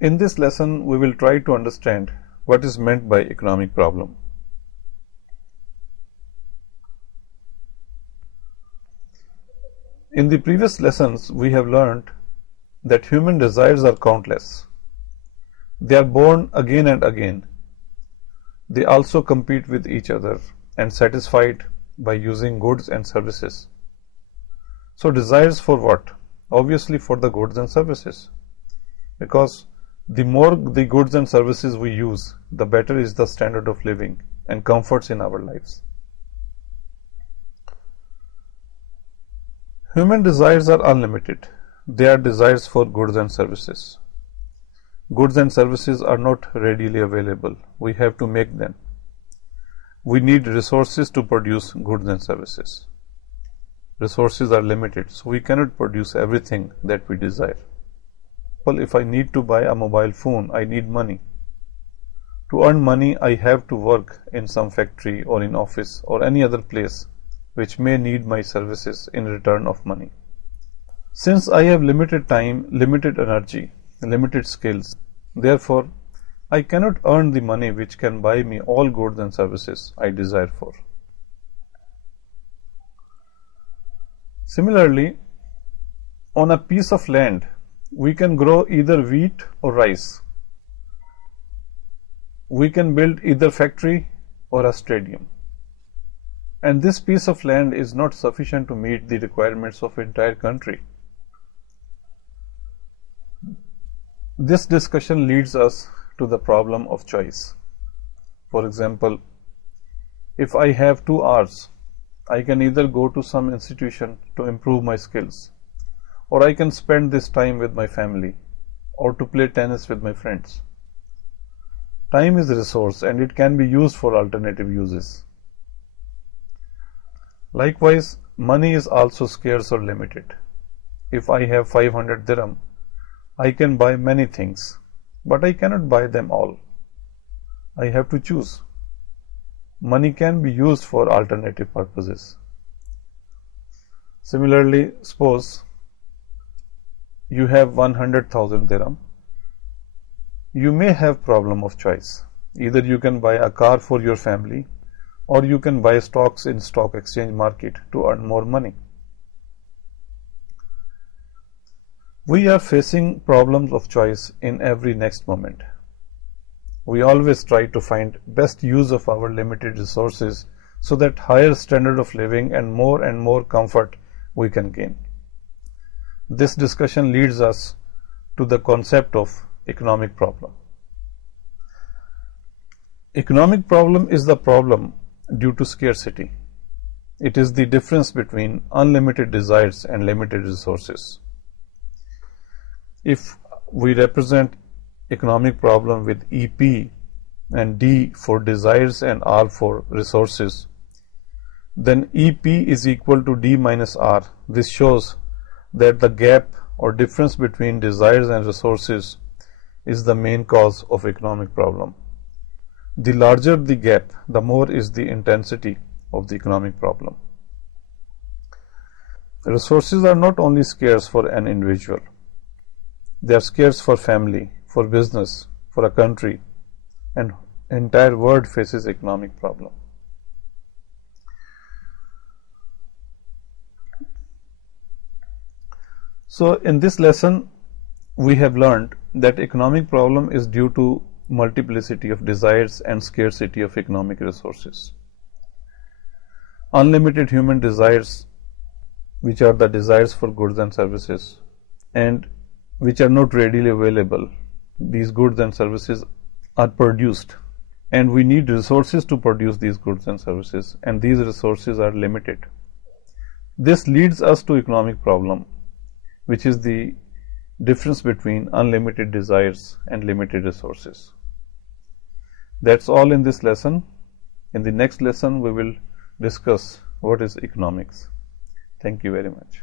In this lesson, we will try to understand what is meant by economic problem. In the previous lessons, we have learned that human desires are countless. They are born again and again. They also compete with each other and satisfied by using goods and services. So desires for what? Obviously for the goods and services. Because the more the goods and services we use, the better is the standard of living and comforts in our lives. Human desires are unlimited. They are desires for goods and services. Goods and services are not readily available. We have to make them. We need resources to produce goods and services. Resources are limited, so we cannot produce everything that we desire. Well, if I need to buy a mobile phone, I need money. To earn money, I have to work in some factory or in office or any other place which may need my services in return of money. Since I have limited time, limited energy, limited skills, therefore, I cannot earn the money which can buy me all goods and services I desire for. Similarly, on a piece of land, we can grow either wheat or rice. We can build either factory or a stadium. And this piece of land is not sufficient to meet the requirements of entire country. This discussion leads us to the problem of choice. For example, if I have 2 hours, I can either go to some institution to improve my skills, or I can spend this time with my family, or to play tennis with my friends. Time is a resource and it can be used for alternative uses. Likewise, money is also scarce or limited. If I have 500 dirham, I can buy many things, but I cannot buy them all. I have to choose. Money can be used for alternative purposes. Similarly, suppose you have 100,000 dirham. You may have problem of choice. Either you can buy a car for your family, or you can buy stocks in stock exchange market to earn more money. We are facing problems of choice in every next moment. We always try to find best use of our limited resources so that higher standard of living and more comfort we can gain. This discussion leads us to the concept of economic problem. Economic problem is the problem due to scarcity. It is the difference between unlimited desires and limited resources. If we represent economic problem with EP and D for desires and R for resources, then EP is equal to D minus R. This shows that the gap or difference between desires and resources is the main cause of economic problem. The larger the gap, the more is the intensity of the economic problem. Resources are not only scarce for an individual. They are scarce for family, for business, for a country, and entire world faces economic problem. So in this lesson, we have learned that economic problem is due to multiplicity of desires and scarcity of economic resources. Unlimited human desires, which are the desires for goods and services, and which are not readily available. These goods and services are produced, and we need resources to produce these goods and services, and these resources are limited. This leads us to economic problem, which is the difference between unlimited desires and limited resources. That's all in this lesson. In the next lesson, we will discuss what is economics. Thank you very much.